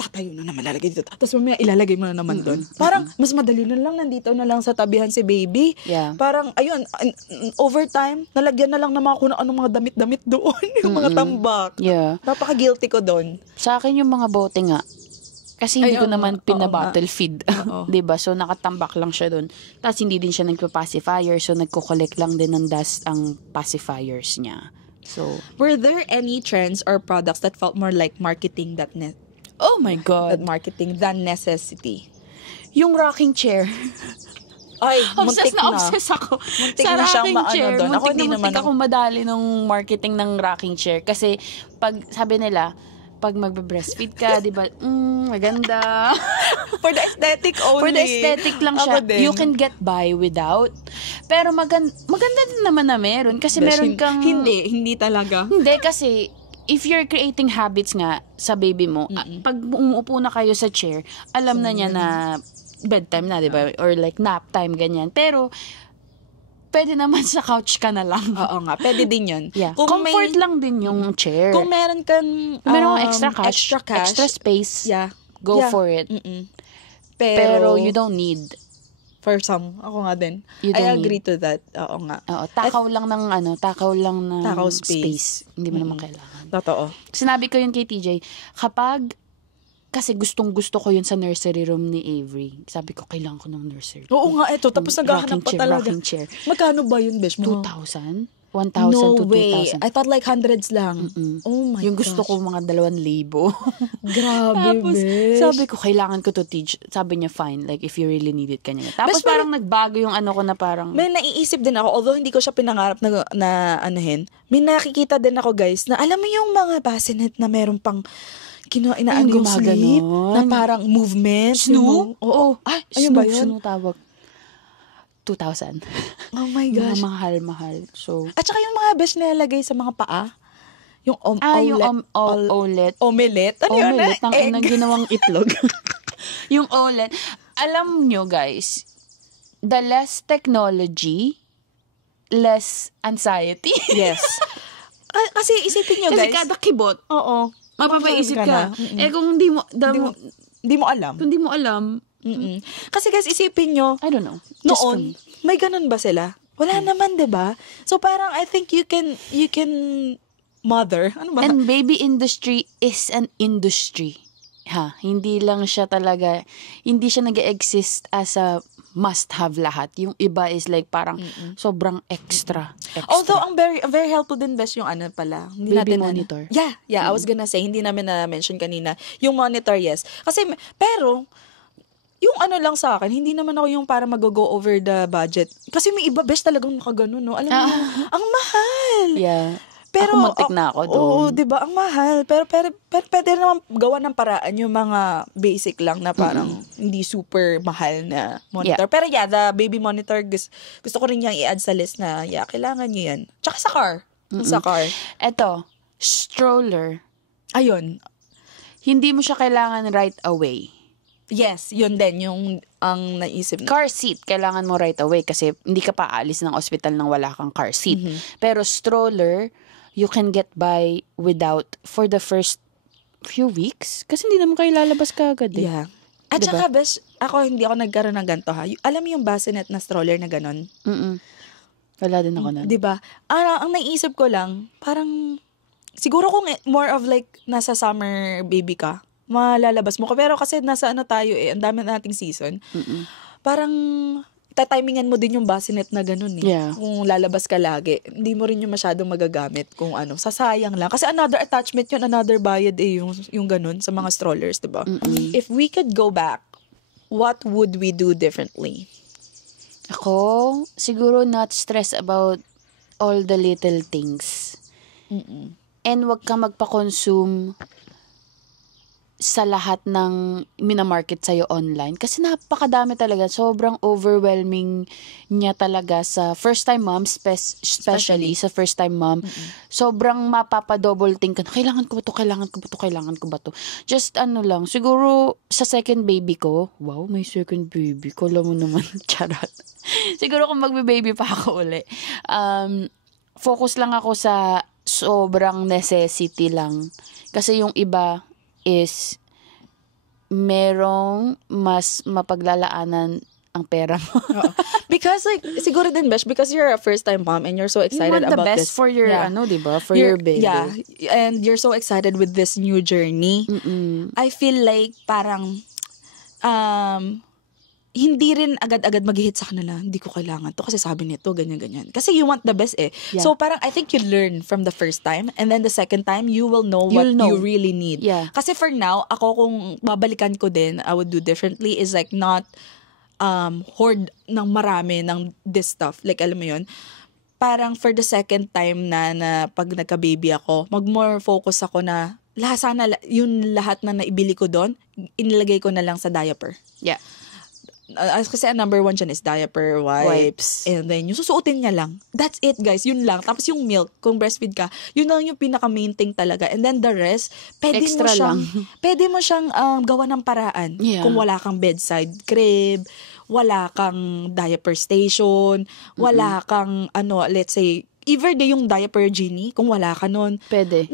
tatayo na naman, lalagay dito. Tapos mamaya ilalagay mo na naman doon. Parang mas madali na lang, nandito na lang sa tabihan si baby. Yeah. Parang, ayun, over time, nalagyan na lang ng mga kung anong mga damit-damit doon. Yung mga tambak. Yeah. Napaka-guilty ko doon. Sa akin yung mga bote nga, kasi hindi ko naman oo pina-bottle feed. Oo. 'Di ba? So nakatambak lang siya doon. Tapos hindi din siya nagpa-pacifier, so nagko-collect lang din ng dust ang pacifiers niya. So, were there any trends or products that felt more like marketing oh my God. than necessity? Yung rocking chair. Ay, Obsessed muntik na na. obsessed ako. Muntik sa na siyang rocking maano chair. doon. Ako Muntik hindi na naman muntik akong madali nung marketing ng rocking chair. Kasi, pag sabi nila, pag magbe-breastfeed ka, di ba, maganda. For the aesthetic only. For the aesthetic lang siya. Ako din. You can get by without. Pero maganda din naman na meron. Kasi Besh, meron kang... Hindi talaga. Hindi, kasi if you're creating habits nga sa baby mo, pag umuupo na kayo sa chair, alam na niya na bedtime na, di ba? Or like nap time, ganyan. Pero, pwede naman sa couch ka na lang. Oo nga, pwede din yun. Yeah. Kung Comfort lang din yung chair. Kung meron kang meron kang extra cash, extra space, yeah. go for it. Pero you don't need. For some, ako nga din. You I don't agree to that. Oo nga. Oo, takaw lang ng Takaw space. Hindi mo naman kailangan. Totoo. Sinabi ko yun kay TJ, kasi gustong-gusto ko yun sa nursery room ni Avery. Sabi ko, kailangan ko ng nursery room. Oo nga, eto. Tapos naghahanap pa talaga. Rocking chair. Magkano ba yun, besh? 2,000? 1,000 No to 2,000. way. I thought like hundreds lang. Oh my Yung gusto gosh. ko mga 2,000. Grabe, Tapos, besh. sabi ko, kailangan ko to teach. Sabi niya, fine. Like, if you really need it, kanya. Tapos Besh, parang nagbago yung ano ko na parang... May naiisip din ako, although hindi ko siya pinangarap na anuhin, may nakikita din ako, guys, na alam mo yung mga bassinet na meron pang inaano yung sleep, na parang movement. Snow? Oo. Ay, ayun ba yun? Snow tawag. 2,000. Oh my gosh. Mga mahal-mahal. So, At saka yung mga besh na nilagay sa mga paa. Yung yung omelet. Omelette? Ano yun? Omelet, ang Egg. inang ginawang itlog. Yung omelet. Alam nyo, guys, the less technology, less anxiety. Yes. Kasi isipin nyo, Kasi guys. kada kibot, Oo. mapapaisip Ka ka. na. Kung hindi mo, Hindi mo alam. kung hindi mo alam, Kasi guys, isipin nyo, I don't know. Just for noon, me. may ganun ba sila? Wala naman, 'di ba? So parang I think you can mother. Ano ba? And baby industry is an industry. Hindi lang siya talaga, hindi siya nag-exist as a must-have lahat. Yung iba is like parang sobrang extra. Although ang very helpful din best yung ano pala. Hindi Baby natin monitor. Yeah, I was gonna say hindi namin na-mention kanina. Yung monitor, yes. Kasi pero yung ano lang sa akin, hindi naman ako yung para mag-go over the budget. Kasi may iba best talagang nakaganon, no? Alam mo, ang mahal. Yeah. Pero, ako muntik na ako doon. Oo, di ba? Ang mahal. Pero pwede naman gawa ng paraan yung mga basic lang na parang hindi super mahal na monitor. Yeah. Pero the baby monitor, gusto ko rin yung i-add sa list na, kailangan nyo yan. Tsaka sa car. Sa car. Eto, stroller. Ayun. Hindi mo siya kailangan right away. Yes, yun din yung ang naisip. Car seat, kailangan mo right away kasi hindi ka pa aalis ng ospital nang wala kang car seat. Pero stroller, you can get by without for the first few weeks. Kasi hindi naman kayo lalabas kaagad eh. Yeah. At Diba? saka, bes, hindi ako nagkaroon ng ganito ha. Alam mo yung bassinet na stroller na ganon? Wala din ako nun. Di ba? Ang naisip ko lang, parang, siguro kung more of like, nasa summer baby ka, malalabas mo ko. Pero kasi nasa ano tayo ang dami nating season. Parang, tatimingan mo din yung bassinet na ganun eh. Yeah. Kung lalabas ka lagi, hindi mo rin yung masyadong magagamit kung ano. Sasayang lang. Kasi another attachment yun, another bayad yung ganun sa mga strollers, di ba? If we could go back, what would we do differently? Ako, siguro not stress about all the little things. And wag ka magpa-consume sa lahat ng minamarket sa'yo online. Kasi napakadami talaga. Sobrang overwhelming niya talaga sa first-time mom, especially sa first-time mom. Sobrang mapapa-double think ka na, kailangan ko ba to, kailangan ko ba to, kailangan ko ba to. Just ano lang, siguro sa second baby ko, wow, may second baby ko, alam mo naman, charot. Siguro kung magbe-baby pa ako uli, focus lang ako sa sobrang necessity lang. Kasi yung iba is merong mas mapaglalaanan ang pera mo. Because like, siguro din, Besh, because you're a first-time mom and you're so excited You want the about best this. for your, diba? For You're- your baby. Yeah, and you're so excited with this new journey. I feel like parang, hindi rin agad-agad mag-hit sa kanila, hindi ko kailangan to kasi sabi nito, ganyan-ganyan. Kasi you want the best eh. Yeah. So parang I think you learn from the first time and then the second time, you will know You'll what know. you really need. Yeah. Kasi for now, ako kung babalikan ko din, I would do differently is like not hoard ng marami ng this stuff. Like alam mo yun, parang for the second time na pag nagka-baby ako, mag-more focus ako na yun lahat na naibili ko doon, inilagay ko na lang sa diaper. Yeah. Kasi ang number one dyan is diaper, wipes, and then yung susuotin niya lang. That's it, guys. Yun lang. Tapos yung milk, kung breastfeed ka, yun lang yung pinaka-main thing talaga. And then the rest, Extra lang. pwede mo siyang gawa ng paraan. Yeah. Kung wala kang bedside crib, wala kang diaper station, wala kang, let's say, even yung diaper genie, kung wala ka nun. Pwede.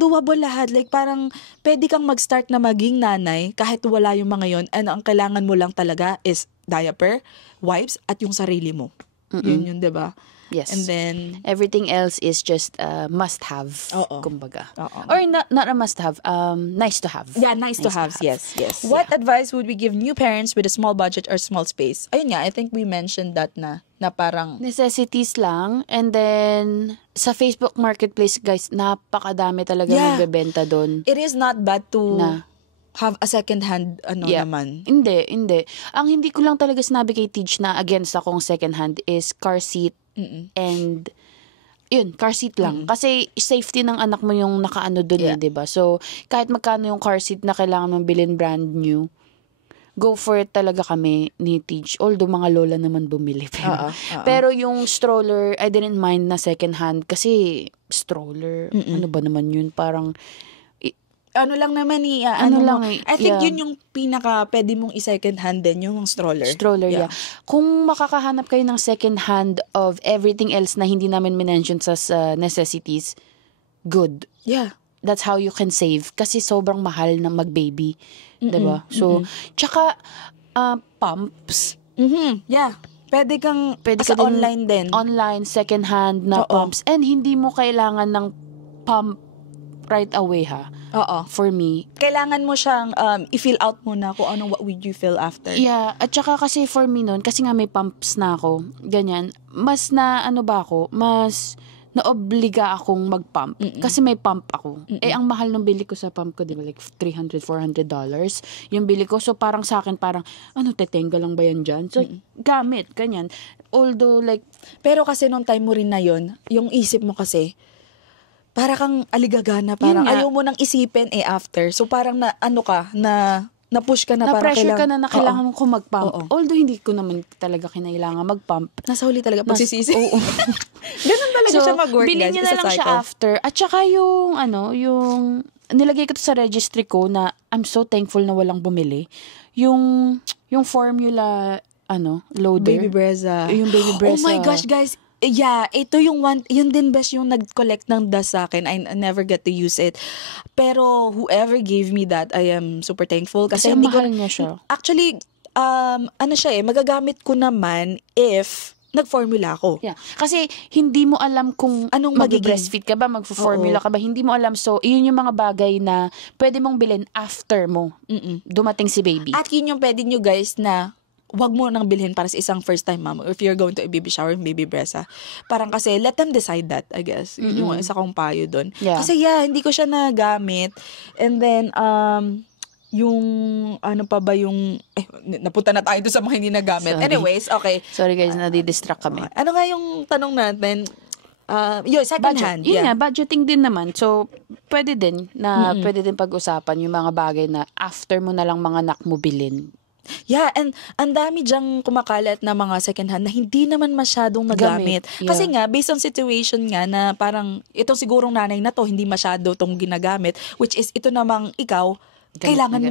Doable lahat. Like, parang, pwede kang mag-start na maging nanay kahit wala yung mga yon. And ang kailangan mo lang talaga is diaper, wipes, at yung sarili mo. Yun, diba? Yes. And then, Everything else is just must-have, Oo. kumbaga. Oo. Or not a must-have, nice to have. yeah, nice to have. Yes. What advice would we give new parents with a small budget or small space? Ayun nga, I think we mentioned that na parang, Necessities lang. And then, sa Facebook Marketplace, guys, napakadami talaga Yeah. nagbebenta doon. it is not bad to Na. have a second hand, Yeah. naman. Hindi. Ang hindi ko lang talaga sinabi kay Teach na against akong second hand is car seat and yun, car seat lang. Kasi safety ng anak mo yung nakaano doon Yeah. 'di ba? So, kahit magkano yung car seat na kailangan mong bilhin brand new, go for it talaga kami ni Teach. Although mga lola naman bumili. Pero yung stroller, I didn't mind na second hand kasi stroller, ano ba naman yun? Parang Ano lang naman I think yeah. yun yung pinaka pwede mong i-second hand din yung stroller. Stroller, yeah. Kung makakahanap kayo ng second hand of everything else na hindi namin minention sa necessities, good. Yeah. That's how you can save. Kasi sobrang mahal na mag-baby. Diba? So, tsaka, pumps. Yeah. Pwede Pwede sa ka din online din. Online, second hand na Oo. pumps. And hindi mo kailangan ng pump right away ha. Oo. For me. Kailangan mo siyang i-fill out muna kung what would you feel after. Yeah. At saka kasi for me nun, kasi nga may pumps na ako, ganyan, mas na mas naobliga akong mag-pump. Kasi may pump ako. Eh, ang mahal ng bili ko sa pump ko, di ba? Like, $300, $400 yung bili ko. So, parang sa akin, tetenga lang ba yan dyan? So, gamit, ganyan. Although, like... Pero kasi nung time mo rin na yun, yung isip mo kasi, para kang aligagana, parang ayaw mo nang isipin after. So, parang na-push ka na parang na-pressure ka na kailangan ko mag-pump. Oo. Although, hindi ko naman talaga kinailangan mag-pump. Nasa huli talaga pagsisisi. Oo. Ganun talaga siya mag-work, guys. Bilhin niyo na lang siya after. At saka yung nilagay ko to sa registry ko na I'm so thankful na walang bumili. Yung formula, loader. Baby Brezza. Yung Baby Brezza. Oh my gosh, guys. Yeah, ito yung yun din best yung nag-collect ng dust sa akin. I never get to use it. Pero whoever gave me that, I am super thankful. Kasi mahal niya siya. Actually, magagamit ko naman if nag-formula ako. Yeah. Kasi hindi mo alam kung anong mag-breastfeed ka ba, mag-formula ka ba, hindi mo alam. So, yun yung mga bagay na pwede mong bilhin after mo dumating si baby. At yun yung pwede nyo guys na wag mo nang bilhin para sa isang first time mom if you're going to a baby shower and baby Brezza. Parang kasi let them decide that, I guess. Yun yung isa kong payo dun. Yeah. Kasi hindi ko siya nagamit. And then, yung napunta na tayo doon sa mga hindi nagamit. Sorry. Anyways, okay. Sorry guys, nadidistract kami. Ano nga yung tanong natin? Second hand. Yun nga, budgeting din naman. So, pwede din pag-usapan yung mga bagay na after mo na lang mga anak mo bilhin. Yeah, and ang dami dyang kumakalat na mga second hand na hindi naman masyadong nagamit. Yeah. Kasi nga, based on situation nga na parang itong sigurong nanay na to, hindi masyado tong ginagamit, which is ito namang ikaw, kailangan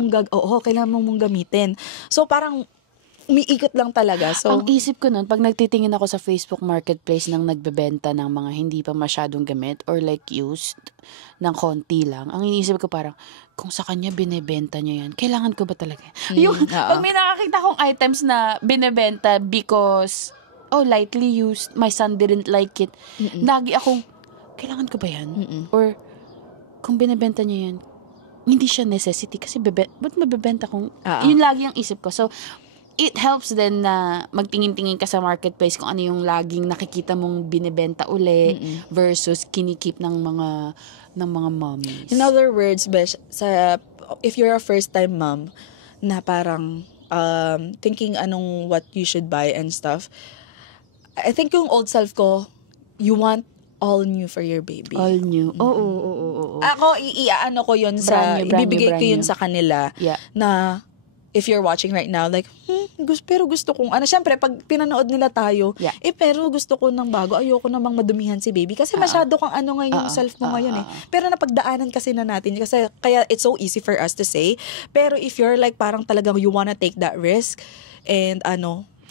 mong gamitin. So parang umiikot lang talaga. So ang isip ko nun, pag nagtitingin ako sa Facebook Marketplace ng nagbebenta ng mga hindi pa masyadong gamit or like used ng konti lang, ang iniisip ko parang, kung sa kanya binebenta niya yan, kailangan ko ba talaga? Pag may nakakita kong items na binebenta because, lightly used, my son didn't like it, lagi akong, kailangan ko ba yan? Or, kung binebenta niya yan, hindi siya necessity kasi ba't mabebenta kung, yun lagi ang isip ko. So, it helps din na magtingin-tingin ka sa marketplace kung ano yung laging nakikita mong binebenta uli versus kinikip ng mga mommies. In other words, Besh, if you're a first-time mom na parang thinking what you should buy and stuff, I think yung old self ko, you want all new for your baby. All new. Oo. Ako, iaano ko yun ibibigay ko yun sa kanila na if you're watching right now, like, pero gusto kong, syempre, pag pinanood nila tayo, pero gusto ko ng bago, ayoko namang madumihan si baby. Kasi masyado kang yung self mo ngayon Pero napagdaanan kasi na natin, kasi kaya it's so easy for us to say. Pero if you're like, parang talagang you wanna take that risk, and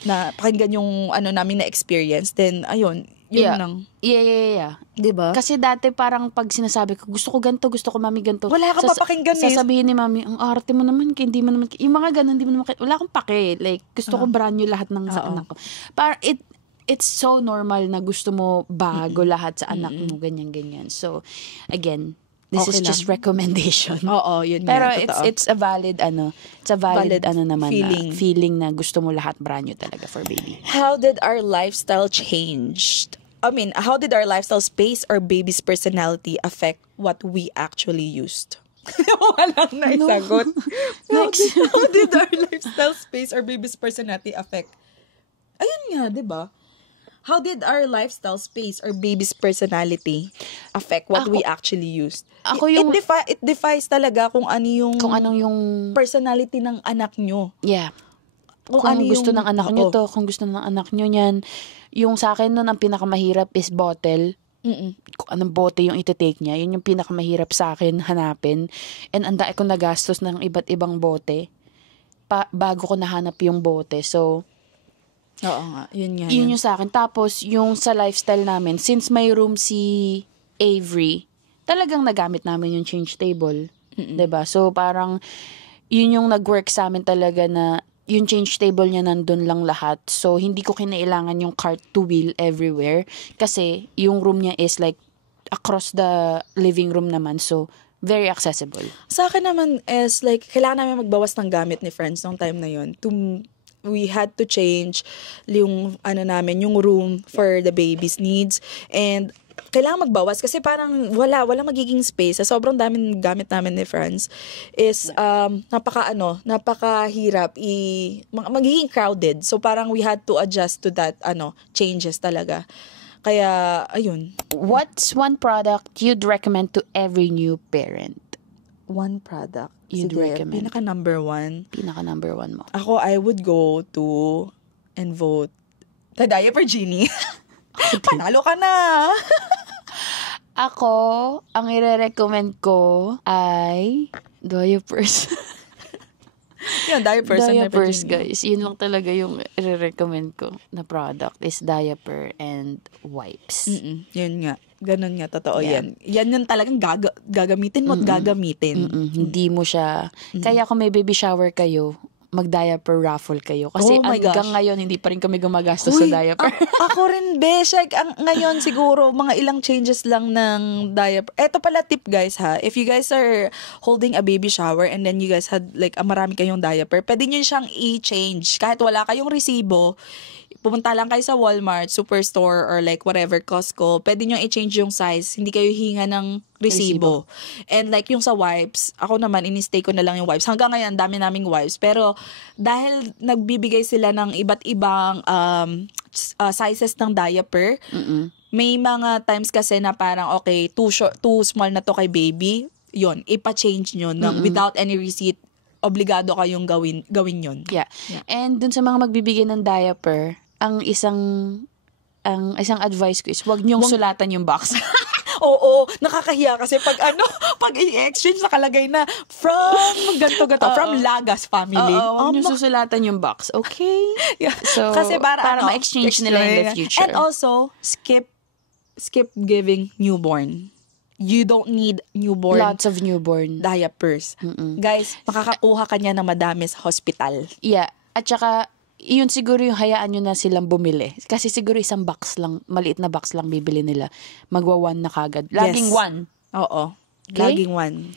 na pakinggan yung namin na experience, then, ayun, yun lang. Yeah. Diba? Kasi dati parang pag sinasabi ko, gusto ko ganito, gusto ko mami ganito. Wala kang papakinggan Sasabihin ni mami, ang arte mo naman, hindi mo naman, yung mga ganun, hindi mo naman, wala akong pake. Like, gusto ko brand new lahat ng sa anak ko. Parang it's so normal na gusto mo bago lahat sa anak mo, ganyan. So, again, this is just recommendation. Oo, yun nga. Pero it's a valid naman feeling na gusto mo lahat brand new talaga for baby. How did our lifestyle how did our lifestyle space or baby's personality affect what we actually used? Walang naisagot. How did our lifestyle space or baby's personality affect? Ayun nga, 'di ba? How did our lifestyle space or baby's personality affect what we actually used? It defies talaga kung anong yung personality ng anak nyo. Yeah. Kung gusto ng anak nyo to, kung gusto ng anak nyo yan. Yung sa akin nun, ang pinakamahirap is bottle. Kung anong bote yung iti-take niya, yun yung pinakamahirap sa akin hanapin. And ang dami ko nagastos ng iba't ibang bote bago ko nahanap yung bote. So, oo nga, yun nga. Yun yung sa akin. Tapos, yung sa lifestyle namin, since may room si Avery, talagang nagamit namin yung change table. 'Di ba? So parang yun yung nag-work sa amin talaga na yung change table niya nandun lang lahat. So hindi ko kinailangan yung cart to wheel everywhere kasi yung room niya is like across the living room naman. So very accessible. Sa akin naman is like, kailangan namin magbawas ng gamit ni friends nung time na yun. We had to change yung, namin, yung room for the baby's needs. And kailangan magbawas kasi parang wala magiging space. Sa sobrang daming gamit namin ni friends is napakahirap magiging crowded. So parang we had to adjust to that changes talaga. Kaya, ayun. What's one product you'd recommend to every new parent? One product You'd recommend. Pinaka number one mo. Ako, I would go to and vote the Diaper Genie. Panalo ka na! Ako, ang i-recommend ko ay diapers. Yan, diapers and Diaper Diapers, Genie. guys. Yun lang talaga yung i-recommend ko na product is diaper and wipes. Yun nga. Ganun nga, totoo Yeah. yan. Yan yung talagang gagamitin mo at gagamitin. Hindi mo siya... Kaya kung may baby shower kayo, mag-diaper raffle kayo. Kasi Oh my hanggang gosh. ngayon, hindi pa rin kami gumagastos Uy, sa diaper. Ako rin, Beshek. Ngayon siguro, mga ilang changes lang ng diaper. Eto pala tip, guys, ha. If you guys are holding a baby shower and then you guys had like marami kayong diaper, pwede nyo siyang i-change. Kahit wala kayong resibo, pumunta lang kayo sa Walmart, Superstore, or like whatever, Costco, pwede nyo i-change yung size. Hindi kayo hinga ng resibo. And like yung sa wipes, ako naman, in-stay ko na lang yung wipes. Hanggang ngayon, dami naming wipes. Pero dahil nagbibigay sila ng iba't ibang sizes ng diaper, may mga times kasi na parang, okay, too small na to kay baby, yun, ipa-change nyo without any receipt. Obligado kayong gawin yun. Yeah. And dun sa mga magbibigay ng diaper, ang isang advice ko is wag niyong sulatan yung box. Oo, nakakahiya kasi pag i-exchange nakalagay na from from Lagas family. Wag niyong susulatan yung box. Okay? Yeah. So, kasi para ma-exchange nila in the future. And also, skip giving newborn. You don't need newborn Lots of newborn. diapers. Guys, makakakuha ka niya na madami sa hospital. Yeah. At saka, yun siguro yung hayaan nyo na silang bumili. Kasi siguro isang box lang, maliit na box lang bibili nila. Magwa-one na kagad. Laging Yes. one. Oo. Okay? Laging one.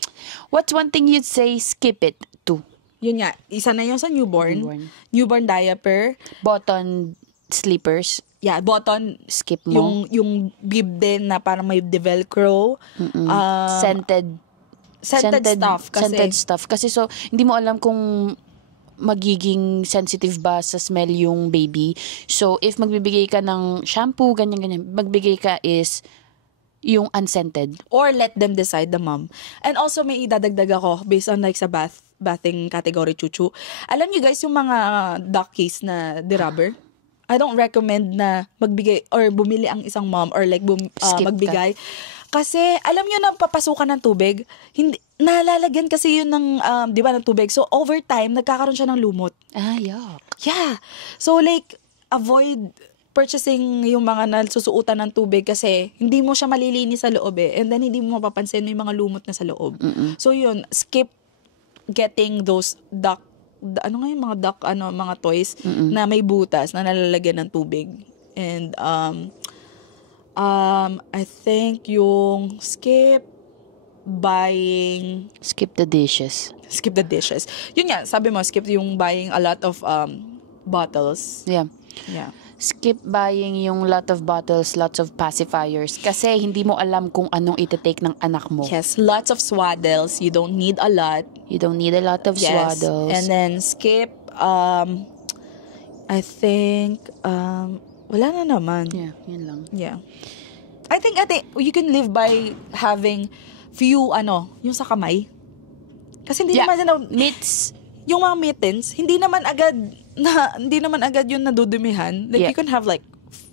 What's one thing you'd say skip it to? Yun nga, isa na yung sa newborn. Newborn diaper. Button sleepers. Yeah, button. Skip mo. Yung bib din na parang may velcro. Scented stuff. Scented stuff. Kasi so, hindi mo alam kung magiging sensitive ba sa smell yung baby. So, if magbibigay ka ng shampoo, ganyan-ganyan, magbigay ka is yung unscented. Or let them decide, the mom. And also, may idadagdag ako based on like sa bathing category, chuchu. Alam niyo guys, yung mga duckies na derubber, I don't recommend na magbigay or bumili ang isang mom or like Skip magbigay. Kasi, alam niyo na papasukan ng tubig, hindi, nalalagyan kasi yun ng, di ba, ng tubig. So, over time, nagkakaroon siya ng lumot. Yuck. Yeah. So, like, avoid purchasing yung mga nasusuutan ng tubig kasi hindi mo siya malilinis sa loob eh. And then, hindi mo mapapansin yung mga lumot na sa loob. So, yun, skip getting those mga toys na may butas na nalalagyan ng tubig. And, I think yung skip the dishes. Skip the dishes. Yun nga, sabi mo, skip yung buying a lot of bottles. Yeah. Yeah. Skip buying yung lot of bottles, lots of pacifiers. Kasi hindi mo alam kung anong itetake ng anak mo. Yes, lots of swaddles. You don't need a lot. You don't need a lot of swaddles. And then skip, I think, wala na naman. Yeah, yun lang. Yeah. I think you can live by having few, yung sa kamay. Kasi hindi naman, mitts. yung mga mittens, hindi naman agad yun nadudumihan. Like, you can have like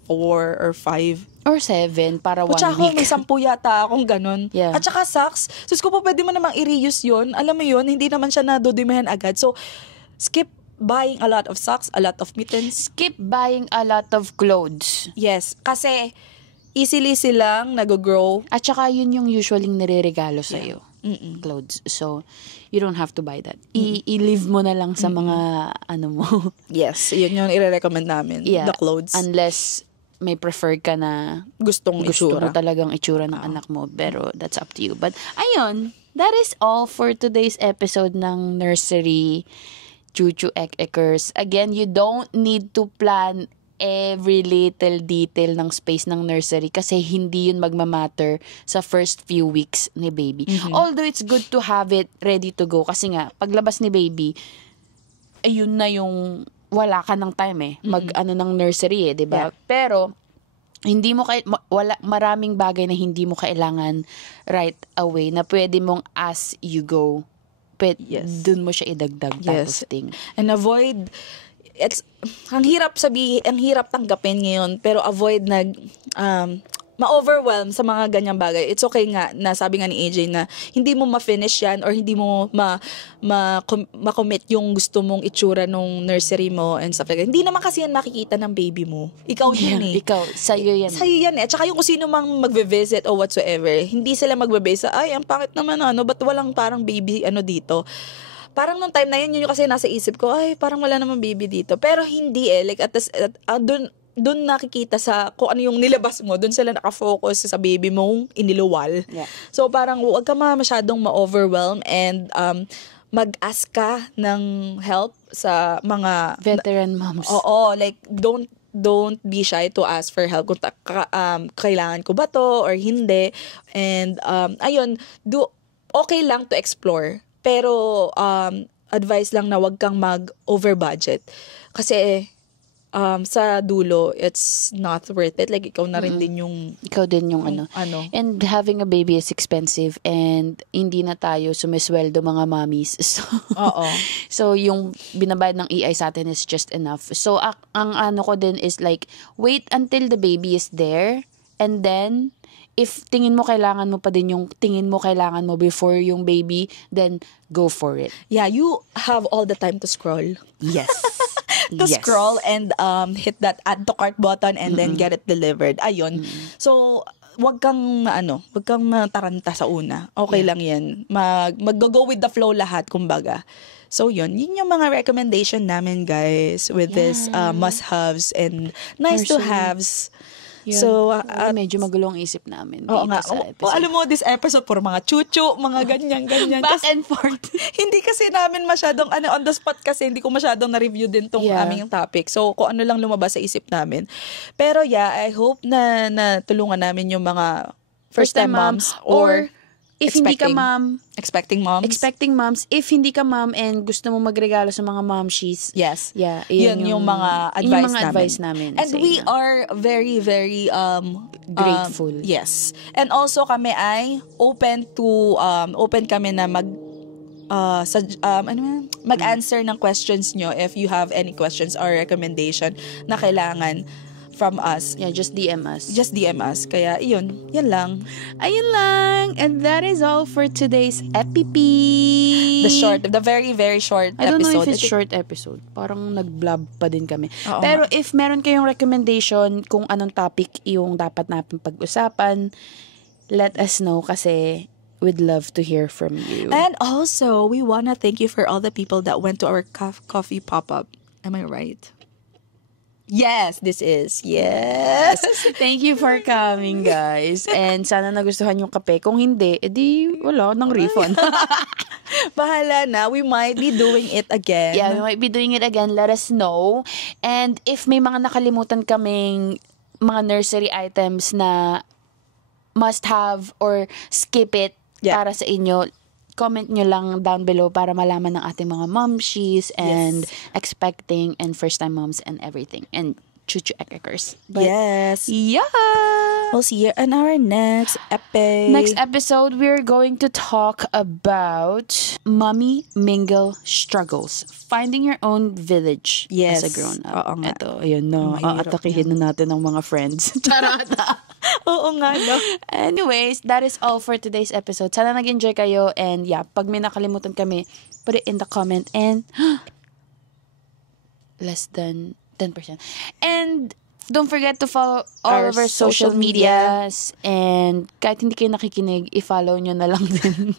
4 or 5. Or 7 para 1 Kutsa week. may 10 yata akong ganun. Yeah. At saka socks. So, kung pwede mo namang i-reuse yun, alam mo yun, hindi naman siya nadudumihan agad. So, skip buying a lot of socks, a lot of mittens. Skip buying a lot of clothes. Yes. Kasi, easily silang nag-grow. At saka yun yung usually nireregalo sa'yo. Mm-mm. Clothes. So, you don't have to buy that. I-leave mo na lang sa mga mo. Yes, yun yung i-recommend namin. The clothes. Unless may prefer ka na gusto mo itsura. talagang itsura ng anak mo. Pero that's up to you. But, ayun, that is all for today's episode ng Nursery Chuchu Ekekers. Again, you don't need to plan every little detail ng space ng nursery kasi hindi yun magmamatter sa first few weeks ni baby. Although it's good to have it ready to go kasi nga, paglabas ni baby, ayun na yung wala ka ng time ng nursery diba? Yeah. Pero, hindi mo maraming bagay na hindi mo kailangan right away na pwede mong as you go. Dun mo siya idagdag type of thing. And avoid ang hirap tanggapin ngayon, pero avoid ma-overwhelm sa mga ganyang bagay. It's okay nga, na sabi nga ni AJ na hindi mo ma-finish yan or hindi mo ma-commit yung gusto mong itsura nung nursery mo and stuff like that. Hindi naman kasi yan makikita ng baby mo. Ikaw yun Ikaw, sa'yo yan. Sa'yo yan At saka yung kung sino mang magve-visit or whatsoever, hindi sila magbe-base ay, ang pangit naman ba't walang parang baby dito. Parang nung time na yun yung kasi nasa isip ko, ay, parang wala namang baby dito. Pero hindi like, dun nakikita sa kung ano yung nilabas mo, dun sila nakafocus sa baby mong iniluwal. Yeah. So, parang huwag ka masyadong ma-overwhelm and mag-ask ka ng help sa mga veteran moms. Oo, like, don't be shy to ask for help kung kailangan ko ba to or hindi. And, ayun, okay lang to explore. Pero, advice lang na wag kang mag-over budget. Kasi, sa dulo, it's not worth it. Like, ikaw na rin din yung... Ikaw din yung ano. And having a baby is expensive and hindi na tayo sumisweldo mga mommies. So, so yung binabayad ng EI sa atin is just enough. So, ang ko din is like, wait until the baby is there and then, if tingin mo kailangan mo pa din yung tingin mo kailangan mo before yung baby, then go for it. Yeah, you have all the time to scroll. Yes. Scroll and hit that add to cart button and then get it delivered. Ayun. So, wag kang taranta sa una. Okay lang yan. Mag-go with the flow lahat, kumbaga. So, yun yung mga recommendation namin, guys, with this must-haves and nice-to-haves. Yun. So, medyo magulong isip namin dito sa episode. Alam mo, this episode, puro mga chuchu, mga ganyan. Back and forth. Hindi kasi namin masyadong, on the spot kasi, hindi ko masyadong na-review din tong aming topic. So, kung ano lang lumabas sa isip namin. Pero I hope na tulungan namin yung mga first-time moms or if hindi ka mom, expecting moms. If hindi ka mom and gusto mo magregalo sa mga momshies. Yes. Yeah, yun yung mga advice namin. And we are very, very grateful. Yes. And also kami ay open kami na mag-answer ng questions nyo if you have any questions or recommendation na kailangan from us. Yeah, just DM us. Kaya, yan lang. Ayun lang. And that is all for today's EpiP. The very, very short episode. I don't know if it's short episode. Parang nag-blab pa din kami. Oo. Pero if meron kayong recommendation kung anong topic yung dapat natin pag-usapan, let us know kasi we'd love to hear from you. And also, we wanna thank you for all the people that went to our coffee pop-up. Am I right? Yes, this is. Yes. Thank you for coming, guys. And sana nagustuhan yung kape. Kung hindi, edi wala nang refund. Bahala na. We might be doing it again. Yeah, we might be doing it again. Let us know. And if may mga nakalimutan kaming mga nursery items na must have or skip it para sa inyo, comment nyo lang down below para malaman ng ating mga momshies and expecting and first-time moms and everything. And chuchu ekekers. Yes. Yeah. We'll see you in our next episode. Next episode, we're going to talk about mommy mingle struggles. Finding your own village as a grown-up. Oo nga. Ito, ayun no. Aatakihin na natin ng mga friends. Charata. Oo nga, no? Anyways, that is all for today's episode. Sana nag-enjoy kayo. And pag may nakalimutan kami, put it in the comment. And less than 10%. And Don't forget to follow all Our of our social social medias. And kahit hindi kayo nakikinig, i-follow nyo na lang din.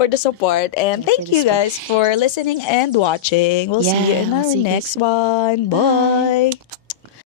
For the support. And thank for the you guys for listening and watching. We'll see you in Yeah, our we'll see you next one. Bye.